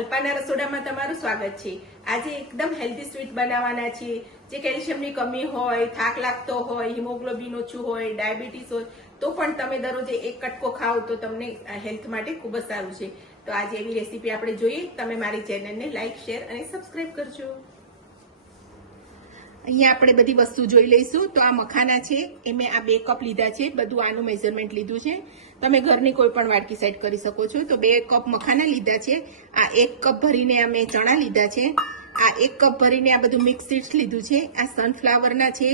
અલ્પાના રસોડામાં તમારું સ્વાગત છે। આજે એકદમ હેલ્ધી સ્વીટ બનાવવાના છે, જે કેલ્શિયમની કમી હોય, થાક લાગતો હોય, હિમોગ્લોબિન ઓછું હોય, ડાયાબિટીસ હોય તો પણ તમે દરરોજ એક કટકો ખાઓ તો તમને હેલ્થ માટે ખૂબ જ સારું છે। તો આજે એવી રેસીપી આપણે જોઈએ। તમે મારી ચેનલને લાઈક, શેર અને સબસ્ક્રાઇબ કરજો। અહીંયા આપણે બધી વસ્તુ જોઈ લઈશું। તો આ મખાના છે, એ મેં આ 2 કપ લીધા છે। બધું આનું મેઝરમેન્ટ લીધું છે। તમે ઘરની કોઈ પણ વાટકી સેટ કરી શકો છો। તો 2 કપ મખાના લીધા છે। આ 1 કપ ભરીને અમે ચણા લીધા છે। આ 1 કપ ભરીને આ બધું મિક્સ સીડ્સ લીધું છે। આ સનફ્લાવરના છે,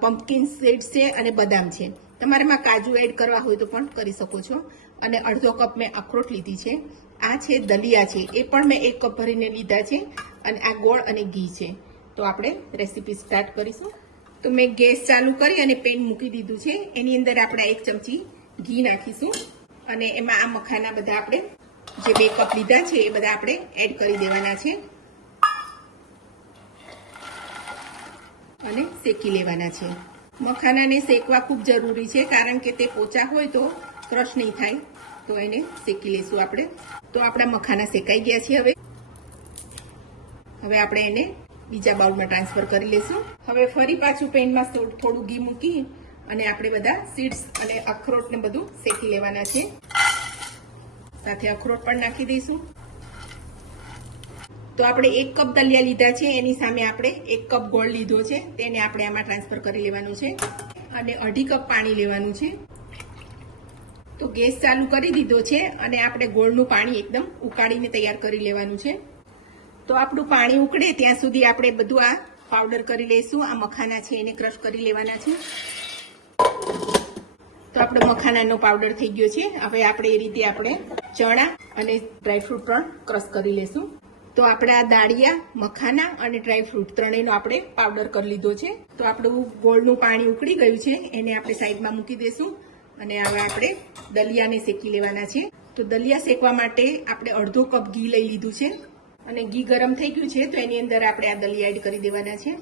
પમ્પકિન સીડ્સ છે અને બદામ છે। તમારામાં કાજુ એડ કરવા હોય તો પણ કરી શકો છો। અને અડધો કપ મેં અખરોટ લીધી છે। આ છે દલિયા છે, એ પણ મેં 1 કપ ભરીને લીધા છે। અને આ ગોળ અને ઘી છે। તો આપણે રેસીપી સ્ટાર્ટ કરીશું। તો મેં ગેસ ચાલુ કરી અને પેન મૂકી દીધું છે। એની અંદર આપણે 1 ચમચી ઘી નાખીશું અને એમાં આ મખાના બધા આપણે જે 2 કપ લીધા છે એ બધા આપણે એડ કરી દેવાના છે અને શેકી લેવાના છે। મખાનાને શેકવા ખૂબ જરૂરી છે, કારણ કે તે પોચા હોય તો ક્રશ નહીં થાય। તો એને શેકી લઈશું આપણે। તો આપણા મખાના શેકાઈ ગયા છે। હવે આપણે એને બીજા બાઉલમાં ટ્રાન્સફર કરી લેશું। હવે ફરી પાછું પેનમાં થોડું ઘી મૂકી અને આપણે બધા સીડ્સ અને અખરોટને બધું શેકી લેવાના છે। સાથે અખરોટ પણ નાખી દઈશું। તો આપણે 1 કપ દલિયા લીધા છે, એની સામે આપણે 1 કપ ગોળ લીધો છે, તેને આપણે આમાં ટ્રાન્સફર કરી લેવાનું છે અને 1/2 કપ પાણી લેવાનું છે। તો ગેસ ચાલુ કરી દીધો છે અને આપણે ગોળનું પાણી એકદમ ઉકાળીને તૈયાર કરી લેવાનું છે। તો આપણું પાણી ઉકળે ત્યાં સુધી આપણે બધું આ પાવડર કરી લઈશું। આ મખાના છે એને ક્રશ કરી લેવાના છે। તો આપણો મખાનાનો પાવડર થઈ ગયો છે। હવે આપણે એ રીતે આપણે ચણા અને ડ્રાયફ્રૂટ પણ ક્રશ કરી લેશું। તો આપણે આ દાળિયા, મખાના અને ડ્રાયફ્રૂટ ત્રણેયનો આપણે પાવડર કરી લીધો છે। તો આપણું ગોળનું પાણી ઉકળી ગયું છે, એને આપણે સાઈડમાં મૂકી દઈશું અને હવે આપણે દલિયાને શેકી લેવાના છે। તો દલિયા શેકવા માટે આપણે અડધો કપ ઘી લઈ લીધું છે અને ઘી ગરમ થઈ ગયું છે, તો એની અંદર આપણે આ દલિયા એડ કરી દેવાના છે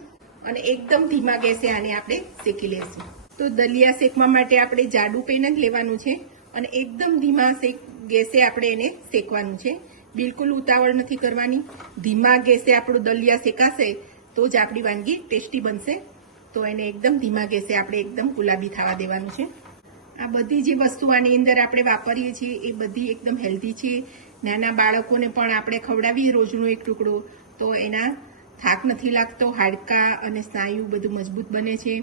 અને એકદમ ધીમા ગેસે આને આપણે શેકી લઈશું। તો દલિયા શેકવા માટે આપણે જાડું પેન જ લેવાનું છે અને એકદમ ધીમા ગેસે આપણે એને શેકવાનું છે। બિલકુલ ઉતાવળ નથી કરવાની। ધીમા ગેસે આપણું દલિયા શેકાશે તો જ આપણી વાનગી ટેસ્ટી બનશે। તો એને એકદમ ધીમા ગેસે આપણે એકદમ ગુલાબી થવા દેવાનું છે। આ બધી જે વસ્તુ આની અંદર આપણે વાપરીએ છીએ એ બધી એકદમ હેલ્ધી છે। નાના બાળકોને પણ આપણે ખવડાવીએ રોજનો 1 ટુકડો તો એના થાક નથી લાગતો, હાડકાં અને સ્નાયુ બધું મજબૂત બને છે।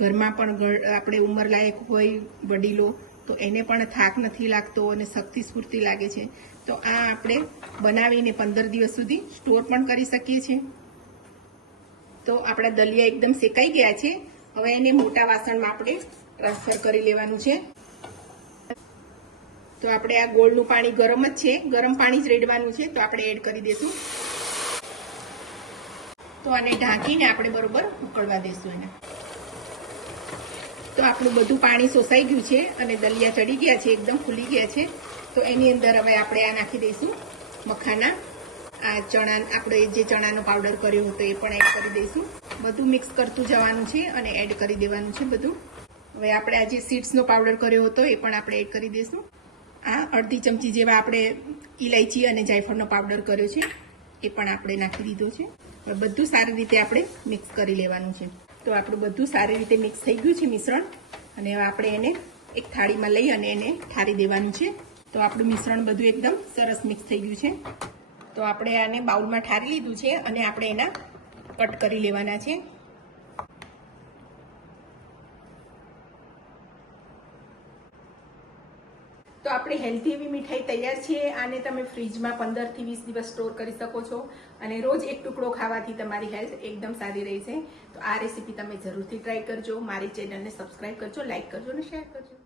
ઘરમાં પણ આપણે ઉંમરલાયક હોય વડીલો તો એને પણ થાક નથી લાગતો અને શક્તિ સ્ફૂર્તિ લાગે છે। તો આ આપણે બનાવીને 15 દિવસ સુધી સ્ટોર પણ કરી શકીએ છીએ। તો આપણા દલિયા એકદમ શેકાઈ ગયા છે। હવે એને મોટા વાસણમાં આપણે ટ્રાન્સફર કરી લેવાનું છે। તો આપણે આ ગોળનું પાણી ગરમ જ છે, ગરમ પાણી જ રેડવાનું છે, તો આપણે એડ કરી દઈશું। તો આને ઢાંકીને આપણે બરોબર ઉકળવા દઈશું એને। તો આપણું બધું પાણી શોષાઈ ગયું છે અને દલિયા ચડી ગયા છે, એકદમ ફૂલી ગયા છે। તો એની અંદર હવે આપણે આ નાખી દઈશું મખાના, આ ચણા, આપણે જે ચણાનો પાવડર કર્યો હતો એ પણ એડ કરી દઈશું। બધું મિક્સ કરતું જવાનું છે અને એડ કરી દેવાનું છે બધું। હવે આપણે આ જે સીડ્સનો પાવડર કર્યો હતો એ પણ આપણે એડ કરી દઈશું। આ અડધી ચમચી જેવા આપણે ઇલાયચી અને જાયફળનો પાવડર કર્યો છે એ પણ આપણે નાખી દીધો છે। હવે બધું સારી રીતે આપણે મિક્સ કરી લેવાનું છે। તો આપણું બધું સારી રીતે મિક્સ થઈ ગયું છે મિશ્રણ, અને હવે આપણે એને એક થાળીમાં લઈ અને એને ઠારી દેવાનું છે। તો આપણું મિશ્રણ બધું એકદમ સરસ મિક્સ થઈ ગયું છે। તો આપણે આને બાઉલમાં ઠારી લીધું છે અને આપણે એના કટ કરી લેવાના છે। તો આપણી હેલ્ધી એવી મીઠાઈ તૈયાર છે। આને તમે ફ્રીજમાં 15 થી 20 દિવસ સ્ટોર કરી શકો છો અને રોજ 1 ટુકડો ખાવાથી તમારી હેલ્થ એકદમ સારી રહેશે। તો આ રેસીપી તમે જરૂરથી ટ્રાય કરજો। મારી ચેનલને સબસ્ક્રાઇબ કરજો, લાઇક કરજો અને શેર કરજો।